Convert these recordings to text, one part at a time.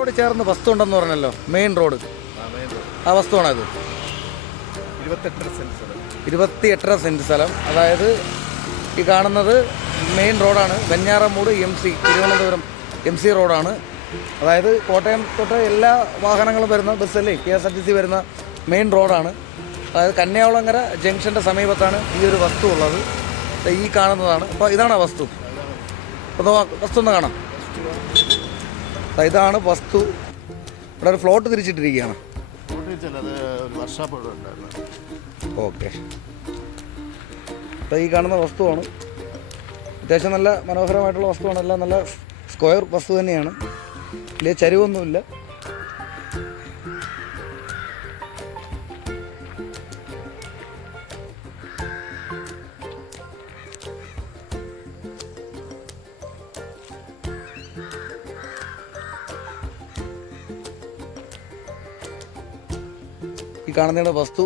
Road ചേർന്ന് വസ്തു ഉണ്ടെന്ന് പറഞ്ഞല്ലോ, മെയിൻ റോഡ്. ആ വസ്തുവാണത്. 28 സെൻറ്റ് സ്ഥലം. അതായത് ഈ കാണുന്നത് മെയിൻ റോഡാണ്. വെഞ്ഞാറമൂട് തിരുവനന്തപുരം MC റോഡാണ്. അതായത് കോട്ടയം തൊട്ട് എല്ലാ വാഹനങ്ങളും വരുന്ന ബസ്സല്ലേ, KSRTC വരുന്ന മെയിൻ റോഡാണ്. അതായത് കന്യാകുളങ്ങര ജംഗ്ഷൻ്റെ സമീപത്താണ് ഈ ഒരു വസ്തു ഉള്ളത്. ഈ കാണുന്നതാണ്. അപ്പോൾ ഇതാണ് ആ വസ്തു. അപ്പോൾ വസ്തു ഒന്ന് കാണാം. ഇതാണ് വസ്തു. ഇവിടെ ഒരു ഫ്ലോട്ട് തിരിച്ചിട്ടിരിക്കുകയാണ്. ഓക്കെ. അപ്പോൾ ഈ കാണുന്ന വസ്തുവാണ്. അത്യാവശ്യം നല്ല മനോഹരമായിട്ടുള്ള വസ്തുവാണ്. എല്ലാം നല്ല സ്ക്വയർ വസ്തു തന്നെയാണ്. വലിയ ചരിവൊന്നുമില്ല. ഈ കാണുന്നതാണ് വസ്തു.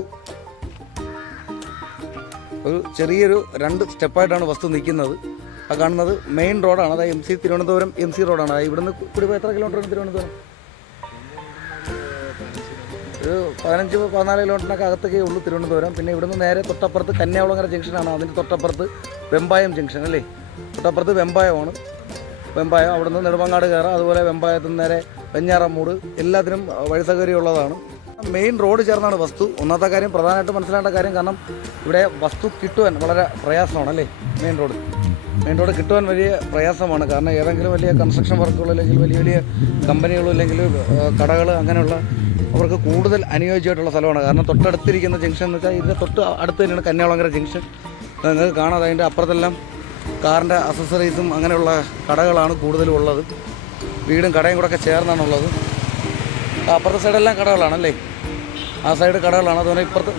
ഒരു ചെറിയൊരു 2 സ്റ്റെപ്പായിട്ടാണ് വസ്തു നിൽക്കുന്നത്. ആ കാണുന്നത് മെയിൻ റോഡാണ്. അതായത് തിരുവനന്തപുരം MC റോഡാണ്. അതായത് ഇവിടുന്ന് കൂടി എത്ര കിലോമീറ്ററാണ് തിരുവനന്തപുരം? ഒരു 15-14 കിലോമീറ്ററിനൊക്കെ അകത്തൊക്കെ ഉള്ളൂ തിരുവനന്തപുരം. പിന്നെ ഇവിടുന്ന് നേരെ തൊട്ടപ്പുറത്ത് കന്യാകുളങ്ങര ജംഗ്ഷനാണ്. അതിൻ്റെ തൊട്ടപ്പുറത്ത് വെമ്പായം ജംഗ്ഷൻ അല്ലേ? തൊട്ടപ്പുറത്ത് വെമ്പായമാണ്. വെമ്പായം അവിടുന്ന് നെടുമങ്ങാട് കയറാം. അതുപോലെ വെമ്പായത്തിൽ നിന്ന് നേരെ വെഞ്ഞാറമൂട് എല്ലാത്തിനും വഴി സൗകര്യമുള്ളതാണ്. മെയിൻ റോഡ് ചേർന്നാണ് വസ്തു. ഒന്നാമത്തെ കാര്യം, പ്രധാനമായിട്ട് മനസ്സിലാക്കേണ്ട കാര്യം, കാരണം ഇവിടെ വസ്തു കിട്ടുവാൻ വളരെ പ്രയാസമാണ് അല്ലേ? മെയിൻ റോഡ് കിട്ടുവാൻ വലിയ പ്രയാസമാണ്. കാരണം ഏതെങ്കിലും വലിയ കൺസ്ട്രക്ഷൻ വർക്കുകൾ അല്ലെങ്കിൽ വലിയ വലിയ കമ്പനികൾ അല്ലെങ്കിൽ കടകൾ അങ്ങനെയുള്ള അവർക്ക് കൂടുതൽ അനുയോജ്യമായിട്ടുള്ള സ്ഥലമാണ്. കാരണം തൊട്ടടുത്തിരിക്കുന്ന ജംഗ്ഷൻ എന്ന് വെച്ചാൽ ഇതിൻ്റെ തൊട്ട് അടുത്ത് തന്നെയാണ് കന്യാകുളങ്ങര ജംഗ്ഷൻ. നിങ്ങൾക്ക് കാണാം, അതിൻ്റെ അപ്പുറത്തെല്ലാം കാറിൻ്റെ അക്സസറീസും അങ്ങനെയുള്ള കടകളാണ് കൂടുതലും ഉള്ളത്. വീടും കടയും കൂടെ ഒക്കെ ചേർന്നാണുള്ളത്. അപ്പുറത്തെ സൈഡെല്ലാം കടകളാണല്ലേ? ആ സൈഡ് കടകളാണ്. അതുപോലെ ഇപ്പുറത്ത്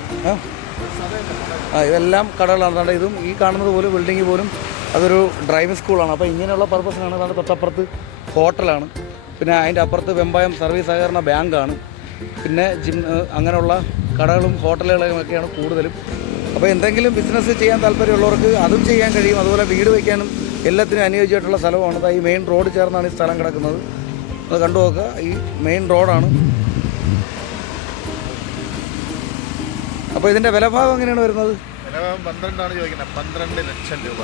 ഇതെല്ലാം കടകളാണ്. അതുകൊണ്ട് ഇതും ഈ കാണുന്നത് പോലും ബിൽഡിങ് പോലും അതൊരു ഡ്രൈവിംഗ് സ്കൂളാണ്. അപ്പോൾ ഇങ്ങനെയുള്ള പർപ്പസിനാണ്. അതുകൊണ്ട് തൊട്ടപ്പുറത്ത് ഹോട്ടലാണ്. പിന്നെ അതിൻ്റെ അപ്പുറത്ത് വെമ്പായം സർവീസ് സഹകരണ ബാങ്കാണ്. പിന്നെ ജിം അങ്ങനെയുള്ള കടകളും ഹോട്ടലുകളും ഒക്കെയാണ് കൂടുതലും. അപ്പോൾ എന്തെങ്കിലും ബിസിനസ് ചെയ്യാൻ താല്പര്യമുള്ളവർക്ക് അതും ചെയ്യാൻ കഴിയും. അതുപോലെ വീട് വയ്ക്കാനും എല്ലാത്തിനും അനുയോജ്യമായിട്ടുള്ള സ്ഥലമാണ്. ഈ മെയിൻ റോഡ് ചേർന്നാണ് ഈ സ്ഥലം കിടക്കുന്നത്. അത് കണ്ടു നോക്കുക. ഈ മെയിൻ റോഡാണ്. അപ്പോൾ ഇതിൻ്റെ വിലഭാഗം എങ്ങനെയാണ് വരുന്നത്? 12 ലക്ഷം രൂപ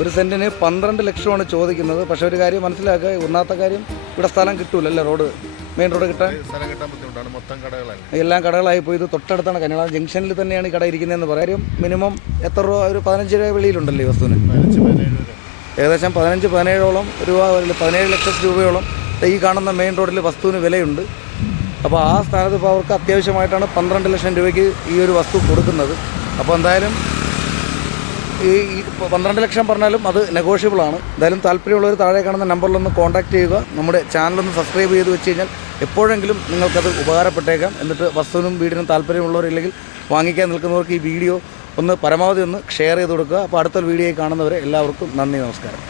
ഒരു സെൻറ്റിന് 12 ലക്ഷമാണ് ചോദിക്കുന്നത്. പക്ഷേ ഒരു കാര്യം മനസ്സിലാക്കുക, ഒന്നാമത്തെ കാര്യം, ഇവിടെ സ്ഥലം കിട്ടൂലല്ലേ? മെയിൻ റോഡ് കിട്ടാൻ ബുദ്ധിമുട്ടാണ്. മൊത്തം കടകളാണ്, എല്ലാം കടകളായി പോയി. ഇത് തൊട്ടടുത്താണ് കന്യാകുളം ജംഗ്ഷനിൽ തന്നെയാണ് ഈ കട ഇരിക്കുന്നതെന്ന് പറയാം. മിനിമം എത്ര രൂപ? ഒരു 15 രൂപ വെളിയിലുണ്ടല്ലോ ഈ വസ്തുവിന്. ഏകദേശം 15-17ഓളം രൂപ, 17 ലക്ഷം രൂപയോളം ഈ കാണുന്ന മെയിൻ റോഡിൽ വസ്തുവിന് വിലയുണ്ട്. അപ്പോൾ ആ സ്ഥാനത്ത് ഇപ്പോൾ അവർക്ക് അത്യാവശ്യമായിട്ടാണ് 12 ലക്ഷം രൂപയ്ക്ക് ഈ ഒരു വസ്തു കൊടുക്കുന്നത്. അപ്പോൾ എന്തായാലും ഈ 12 ലക്ഷം പറഞ്ഞാലും അത് നെഗോഷ്യബിളാണ്. എന്തായാലും താല്പര്യമുള്ളവർ താഴെ കാണുന്ന നമ്പറിലൊന്ന് കോൺടാക്റ്റ് ചെയ്യുക. നമ്മുടെ ചാനലൊന്ന് സബ്സ്ക്രൈബ് ചെയ്ത് വെച്ച് കഴിഞ്ഞാൽ എപ്പോഴെങ്കിലും നിങ്ങൾക്കത് ഉപകാരപ്പെട്ടേക്കാം. എന്നിട്ട് വസ്തുവിനും വീടിനും താല്പര്യമുള്ളവരില്ലെങ്കിൽ വാങ്ങിക്കാൻ നിൽക്കുന്നവർക്ക് ഈ വീഡിയോ ഒന്ന് പരമാവധി ഒന്ന് ഷെയർ ചെയ്ത് കൊടുക്കുക. അപ്പോൾ അടുത്തൊരു വീഡിയോയിൽ കാണുന്നവരെ എല്ലാവർക്കും നന്ദി, നമസ്കാരം.